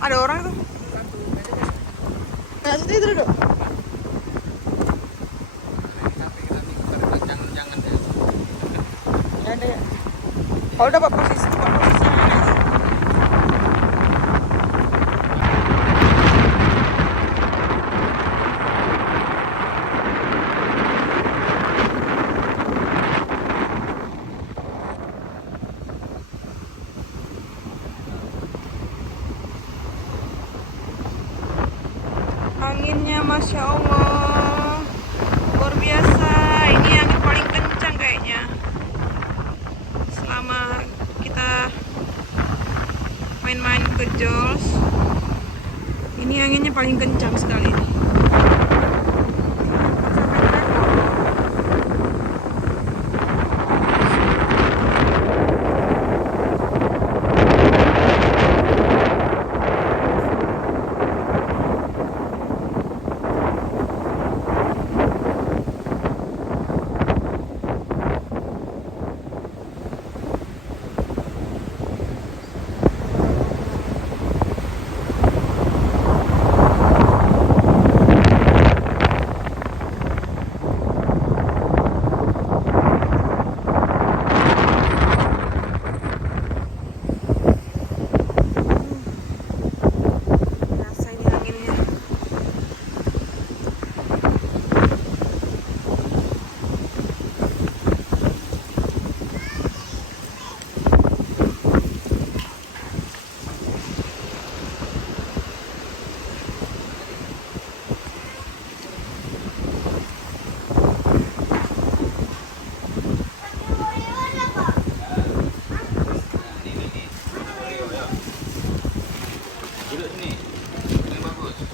Ada orang tuh. Nah, situ itu duduk. Ya ada ya. Kalau dapat posisi, anginnya Masya Allah luar biasa. Ini angin paling kencang kayaknya selama kita main-main ke Jaws. Ini anginnya paling kencang sekali.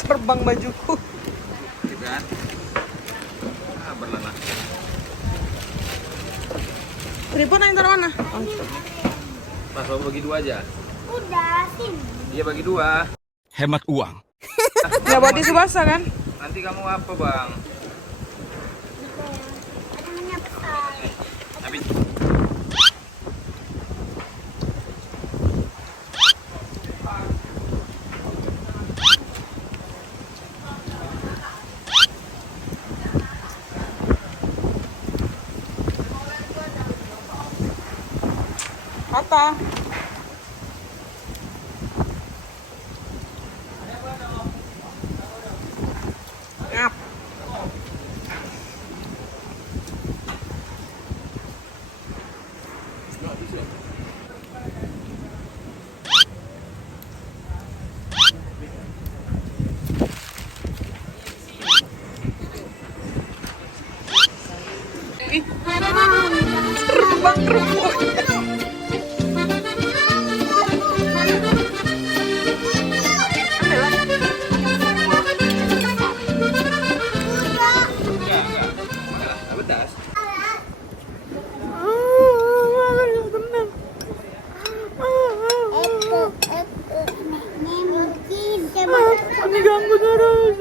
Terbang bajuku. Kan? Ah, berlama. Tripod yang taruh mana? Oh, Mas, mau bagi dua aja? Udah, sini. Iya, bagi dua. Hemat uang. nggak buat tisu basah kan? Nanti kamu apa, Bang? Namanya besar. Habis. Kata. Ngap. Ih, terbang kerupuk. Pedas. Diganggu terus.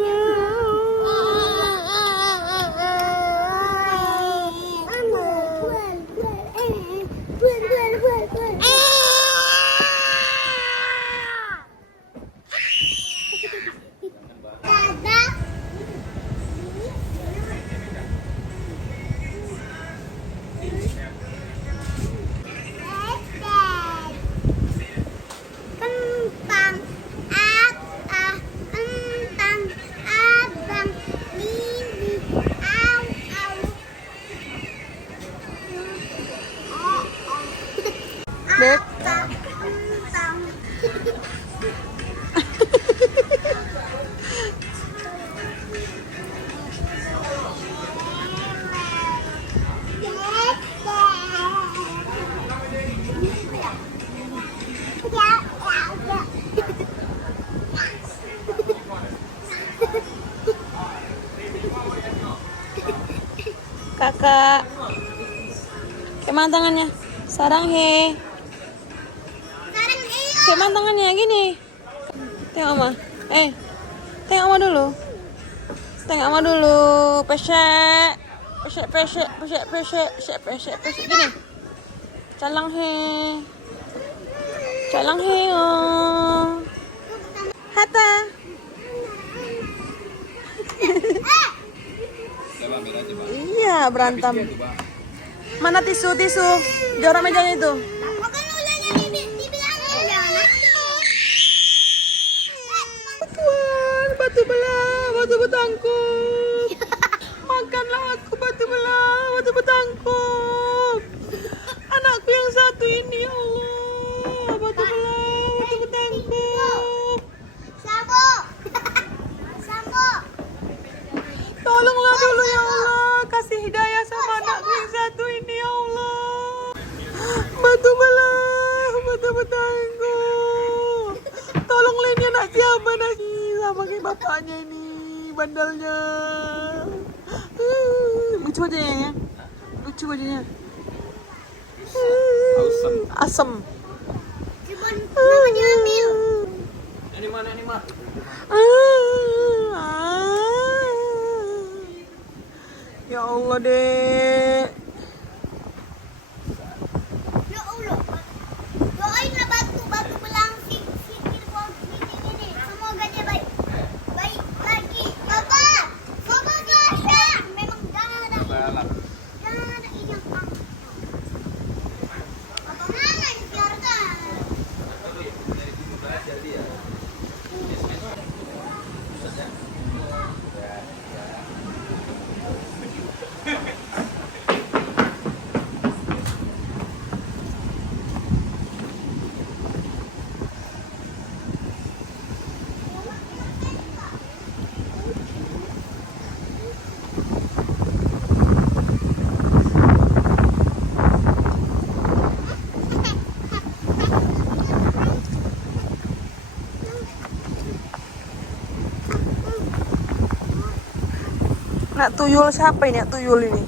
Kentang, kentang, abang, bibi, au, au. Beb, Kentang. kakak. Kemana tangannya? Sarang he. Kemana tangannya? Gini. Tengok Oma. Tengok Oma dulu. Tengok Oma dulu. Pesek. Pesek, pesek, pesek, pesek, pesek, pesek, pesek. Gini. Calang he. Calang he. Oh. nggak berantem. Mana tisu? Jorok mejanya itu. Bukan ulangnya dibilangin jangan. Tuan, batu belah, batu betangkuk. Makanlah aku batu belah, batu betangkuk. Anakku yang satu ini, ya Allah. Batu belah, batu betangkuk. Sambo. Sambo. Tolonglah dulu ya Allah, kasih hidayah sama anakku yang satu ini ya Allah. Batu belah, batu betangkuk. Tolonglah ini anak siapa nasi sama kayak bapaknya ini, bandelnya. Lucu wajahnya, lucu wajahnya. Asem. Cuman nama diambil. Ini mana ini mah? Ya Allah dek. Ya Allah. Doainlah batu belang si ini. Semoga dia baik. Baik lagi. Bapak. Bapak biasa. Memang jangan ada Balap. jangan ada ini yang kamu. Bapak mana biarkan. Nak tuyul siapa ini? Nak tuyul ini.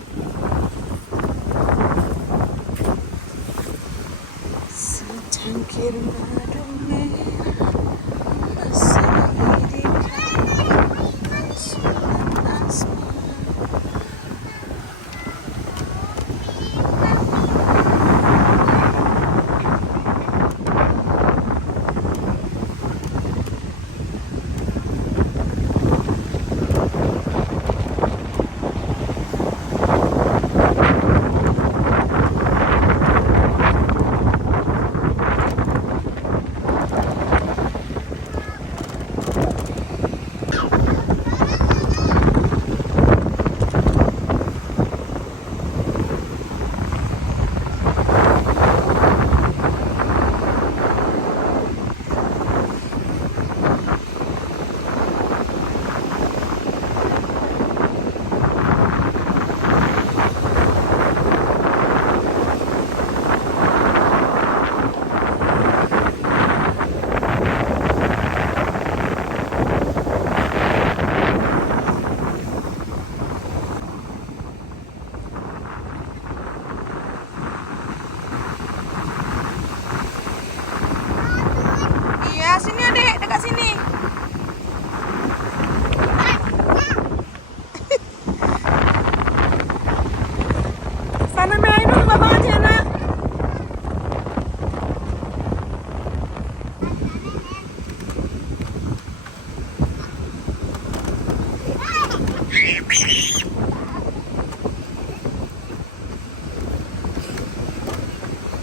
Secangkir madu merah, asal di surat asma. Iya, sini adek, dekat sini. Sana main dulu bapak aja nak.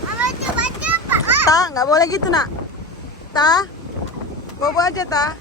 Mama baca Pak. Ta, nggak boleh gitu nak. Ta, bobo aja ta.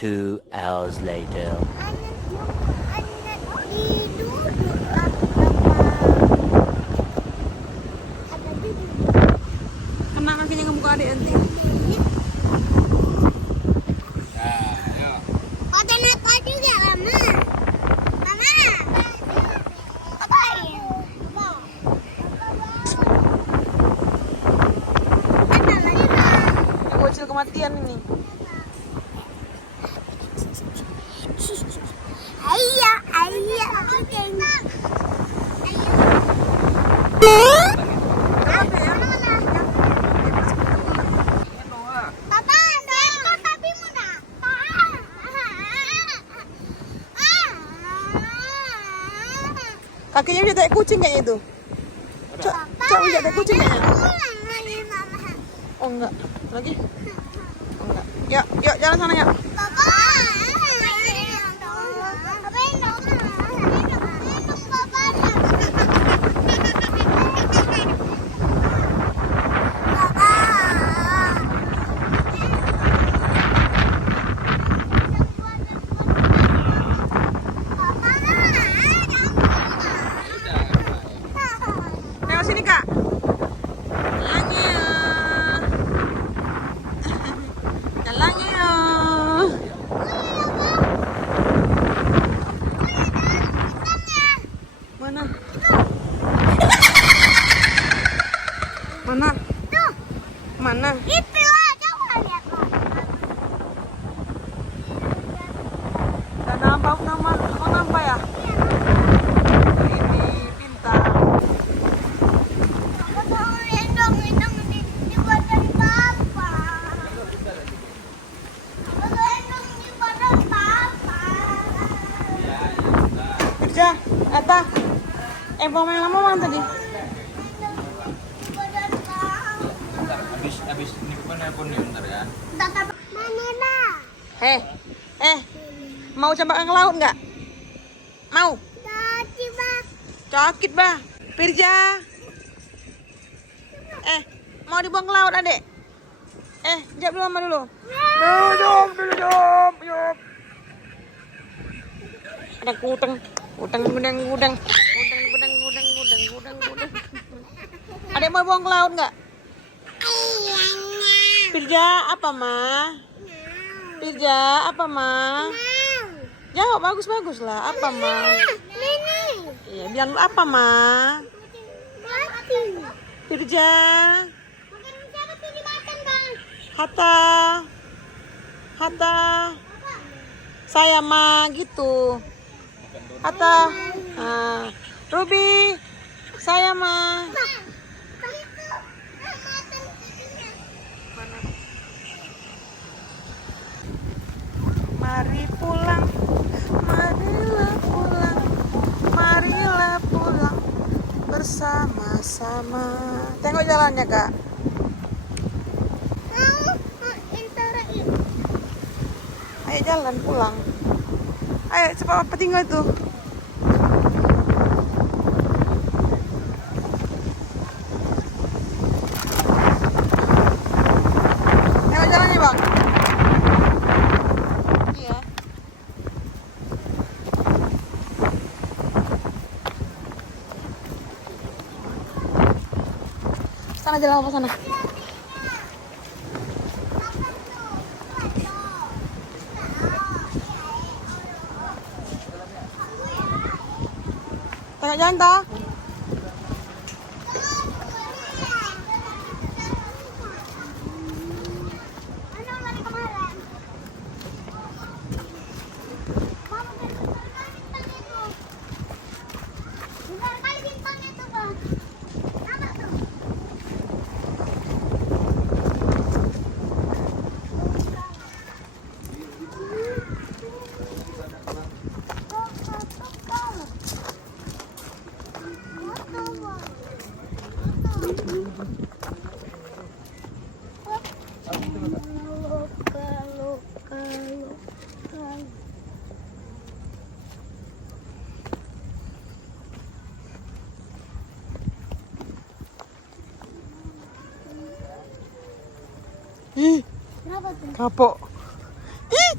Two hours later. Anak tidur apa? Ada di Kena kakinya ngebuka adek nanti. Oh, kenapa juga lama? Mama. Apain? Bocil kematian ini. Kayaknya udah kayak kucing kayaknya itu. Cok udah kayak kucing kayaknya. Pulang lagi mama. Oh enggak. Lagi? Oh enggak. Yuk jalan sana yuk. Papa. Tengok sini kak. Jalannya. Jalannya. Mana? Mana? Tuh, Mana? itu lah, coba lihat. Gak nampak nama. Oh nampak ya? Ini pintar. Aku mau gendong di badan papa. Aku gendong di badan papa. Kerja, Ata. Mau main lama mana tadi? Di badan papa. Habis ini bukan nelpon nih bentar ya. Tata mana? Mau coba ke laut nggak? Mau? Tadi bang. Cokit bah. Pirja. Mau dibuang ke laut adek? Jawab dulu sama dulu. Duduk. Ada kudeng. Gudeng. Adek mau buang ke laut nggak? Pirja, apa mah? Pirja, apa mah? Jawab bagus lah. Apa mah? Nenek. Iya, bilang dulu apa mah? Mati. Pirja, Makan siapa tuh dimakan bang? Hatta, saya mah gitu. Hatta, Ruby, saya mah. Mari pulang, marilah pulang bersama-sama. Tengok jalannya kak. Ayo jalan pulang. Ayo cepat apa tinggal tuh. Tengok jalannya bang. Iya. Sana jalan apa sana? Tengok jalan tak? Kenapa tuh? Kapok. Ih,